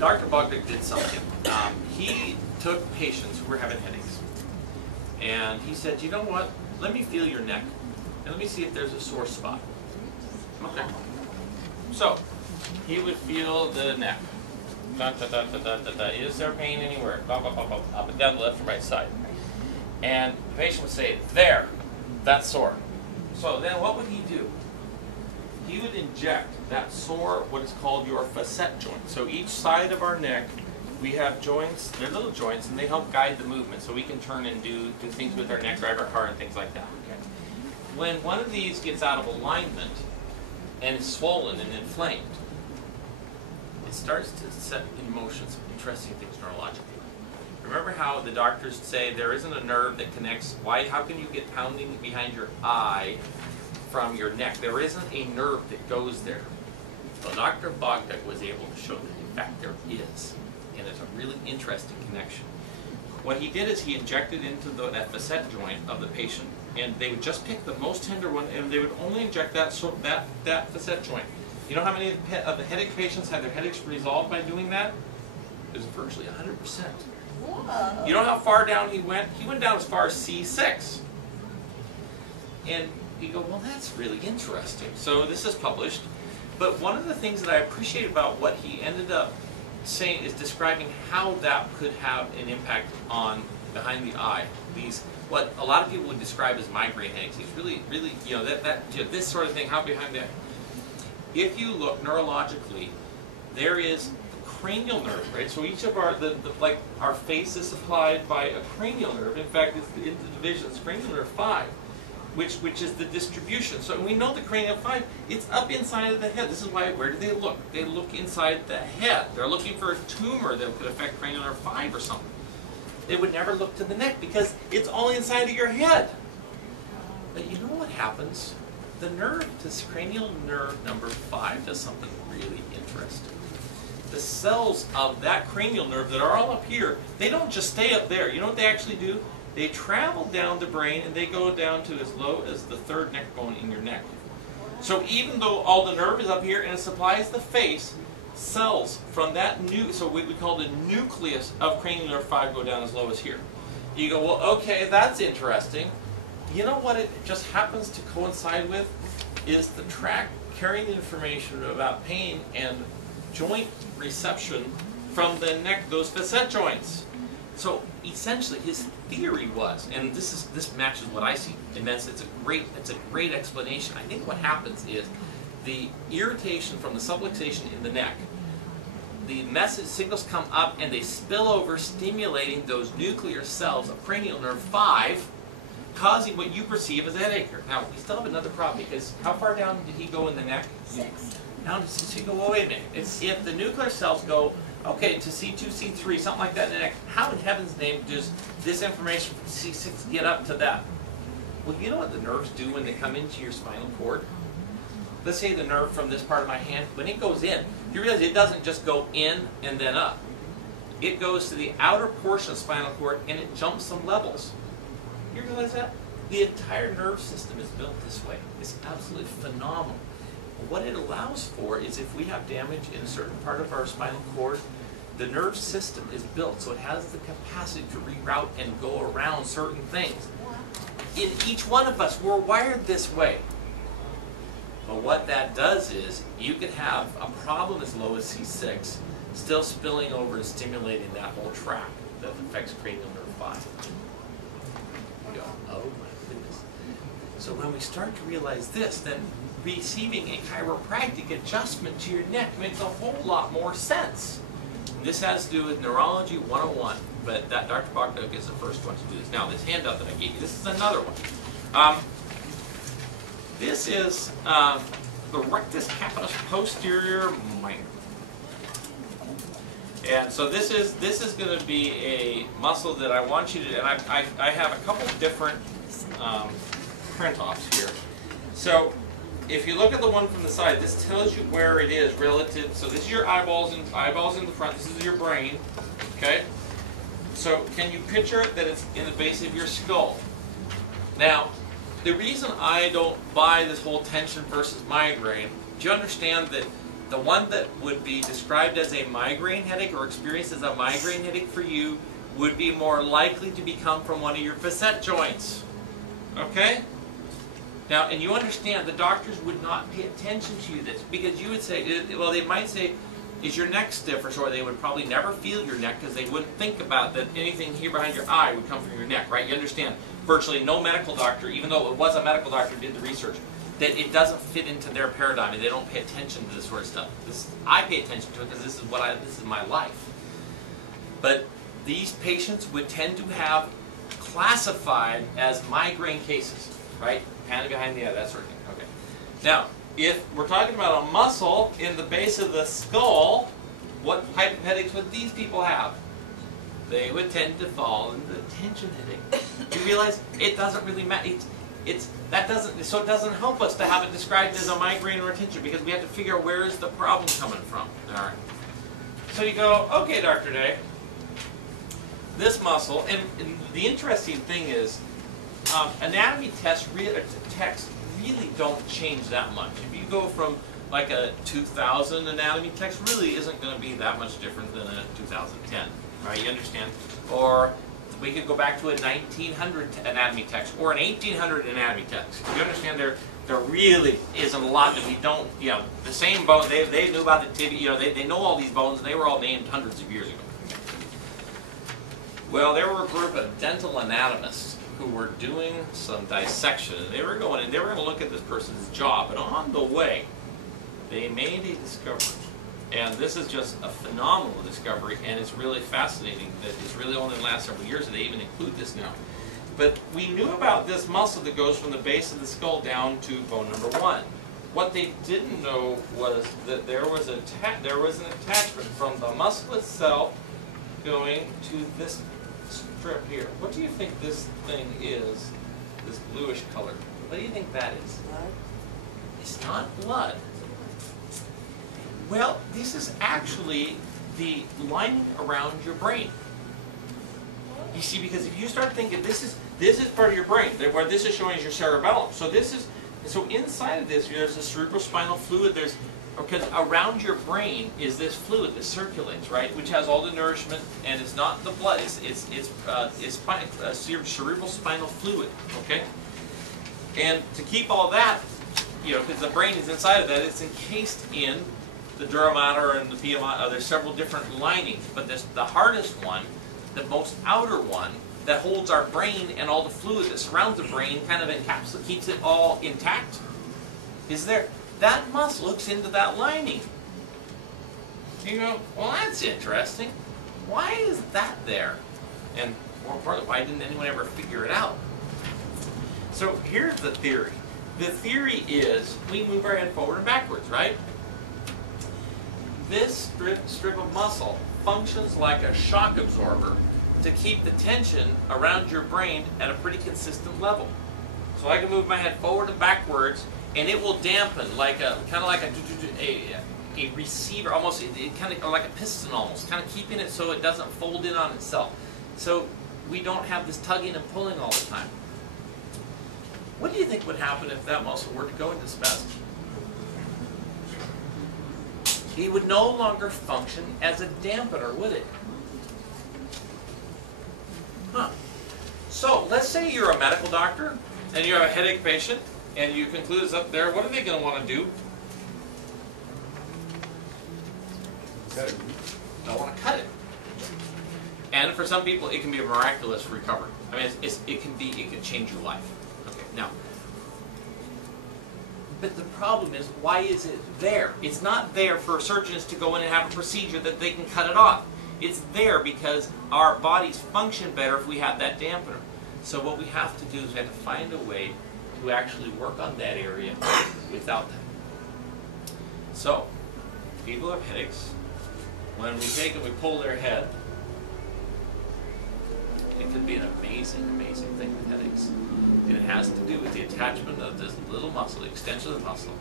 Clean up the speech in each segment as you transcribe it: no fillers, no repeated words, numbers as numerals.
Dr. Bogdick did something. He took patients who were having headaches, and he said, you know what, let me feel your neck, and let me see if there's a sore spot. Okay. So, he would feel the neck. Da, da, da, da, da, da, da. Is there pain anywhere? Blah, blah, blah, blah, up and down the left and right side. And the patient would say, there, that's sore. So then what would he do? He would inject that sore, what is called your facet joint. So each side of our neck, we have joints, they're little joints, and they help guide the movement. So we can turn and do things with our neck, drive our car, and things like that. Okay. When one of these gets out of alignment and is swollen and inflamed, it starts to set in motion some interesting things neurologically. Remember how the doctors say there isn't a nerve that connects, how can you get pounding behind your eye from your neck? There isn't a nerve that goes there. Well, Dr. Bogdick was able to show that in fact there is, and it's a really interesting connection. What he did is he injected into that facet joint of the patient, and they would just pick the most tender one, and they would only inject that facet joint. You know how many of the headache patients had their headaches resolved by doing that? It was virtually 100%. Whoa. You know how far down he went? He went down as far as C6. And you go, well, that's really interesting. So this is published. But one of the things that I appreciate about what he ended up saying is describing how that could have an impact on behind the eye. These, what a lot of people would describe as migraine headaches. These really, you know, this sort of thing, how behind the eye. If you look neurologically, there is the cranial nerve, right? So each of our, like our face is supplied by a cranial nerve. In fact, it's in the division, it's cranial nerve 5, which is the distribution. So we know the cranial 5, it's up inside of the head. This is why, where do they look? They look inside the head. They're looking for a tumor that could affect cranial nerve 5 or something. They would never look to the neck because it's all inside of your head. But you know what happens? The nerve, this cranial nerve number 5, does something really interesting. The cells of that cranial nerve that are all up here, they don't just stay up there. You know what they actually do? They travel down the brain and they go down to as low as the 3rd neck bone in your neck. So even though all the nerve is up here and it supplies the face, cells from that so what we call the nucleus of cranial nerve 5 go down as low as here. You go, well, okay, that's interesting. You know what it just happens to coincide with is the tract carrying the information about pain and joint reception from the neck, those facet joints. So essentially his theory was, and this matches what I see immensely, it's a great explanation. I think what happens is the irritation from the subluxation in the neck, the message signals come up and they spill over, stimulating those nuclear cells of cranial nerve 5, causing what you perceive as a headache. Now, we still have another problem, because how far down did he go in the neck? 6. Down to C6. You go, well, wait a minute. If the nuclear cells go, okay, to C2, C3, something like that in the neck, how in heaven's name does this information from C6 get up to that? Well, you know what the nerves do when they come into your spinal cord? Let's say the nerve from this part of my hand, when it goes in, you realize it doesn't just go in and then up. It goes to the outer portion of the spinal cord and it jumps some levels. You realize that? The entire nerve system is built this way. It's absolutely phenomenal. What it allows for is if we have damage in a certain part of our spinal cord, the nerve system is built so it has the capacity to reroute and go around certain things. In each one of us, we're wired this way. But what that does is you can have a problem as low as C6 still spilling over and stimulating that whole tract that affects cranial nerve 5. You go, oh my goodness. So when we start to realize this, then receiving a chiropractic adjustment to your neck makes a whole lot more sense. And this has to do with Neurology 101, but that Dr. Bogdick is the first one to do this. Now, this handout that I gave you, this is another one. This is the rectus capitis posterior minor. And so this is going to be a muscle that I want you to, and I have a couple different print-offs here. So if you look at the one from the side, this tells you where it is relative. So this is your eyeballs in the front. This is your brain. Okay. So can you picture that it's in the base of your skull? Now, the reason I don't buy this whole tension versus migraine, do you understand that the one that would be described as a migraine headache or experienced as a migraine headache for you would be more likely to become from one of your facet joints. Okay? Now, and you understand the doctors would not pay attention to this because you would say, well, they might say, is your neck stiff or sore? They would probably never feel your neck because they wouldn't think about that anything here behind your eye would come from your neck, right? You understand? Virtually no medical doctor, even though it was a medical doctor who did the research, that it doesn't fit into their paradigm and they don't pay attention to this sort of stuff. I pay attention to it because this is my life. But these patients would tend to have classified as migraine cases, right? Panic behind the eye, that sort of thing. Okay. Now, if we're talking about a muscle in the base of the skull, what type of headaches would these people have? They would tend to fall into the tension headache. You realize it doesn't really matter. So it doesn't help us to have it described as a migraine or a tension because we have to figure out where is the problem coming from. All right. So you go, okay, Dr. Day, this muscle, and the interesting thing is, anatomy tests really don't change that much. If you go from like a 2000 anatomy text, really isn't going to be that much different than a 2010, right? You understand? Or we could go back to a 1900 anatomy text or an 1800 anatomy text. You understand? There really isn't a lot that we don't, the same bone, they knew about the tibia, they know all these bones, and they were all named hundreds of years ago. Well, there were a group of dental anatomists who were doing some dissection, and they were going to look at this person's jaw, but on the way, they made a discovery. And this is just a phenomenal discovery, and it's really fascinating that it's really only in the last several years that they even include this now. But we knew about this muscle that goes from the base of the skull down to bone number 1. What they didn't know was that there was an attachment from the muscle itself going to this strip here. What do you think this thing is, this bluish color? What do you think that is? Blood? It's not blood. Well, this is actually the lining around your brain. You see, because if you start thinking this is part of your brain, where this is showing is your cerebellum. So inside of this, there's a cerebrospinal fluid. Because around your brain is this fluid that circulates, right, which has all the nourishment, and it's not the blood. It's cerebral spinal fluid. Okay, and to keep all that, because the brain is inside of that, it's encased in the dura mater and the pia mater. There's several different linings, but the hardest one, the most outer one, that holds our brain and all the fluid that surrounds the brain, kind of encapsulates, keeps it all intact, is there. That muscle hooks into that lining. You go, well, that's interesting. Why is that there? And more importantly, why didn't anyone ever figure it out? So here's the theory. The theory is we move our head forward and backwards, right? This strip of muscle functions like a shock absorber to keep the tension around your brain at a pretty consistent level. So I can move my head forward and backwards, and it will dampen kind of like a receiver, almost kind of like a piston, almost kind of keeping it so it doesn't fold in on itself. So we don't have this tugging and pulling all the time. What do you think would happen if that muscle were to go into spasm? It would no longer function as a dampener, would it? Huh. So let's say you're a medical doctor and you have a headache patient, and you conclude it's up there. What are they going to want to do? Cut it. They'll want to cut it. And for some people, it can be a miraculous recovery. I mean, it can change your life. Okay, now, but the problem is, why is it there? It's not there for surgeons to go in and have a procedure that they can cut it off. It's there because our bodies function better if we have that dampener. So what we have to do is we have to find a way to actually work on that area without that. So, people have headaches. When we take and we pull their head, it can be an amazing, amazing thing with headaches. And it has to do with the attachment of this little muscle, the extension of the muscle,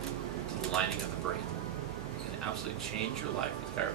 to the lining of the brain. It can absolutely change your life with chiropractic.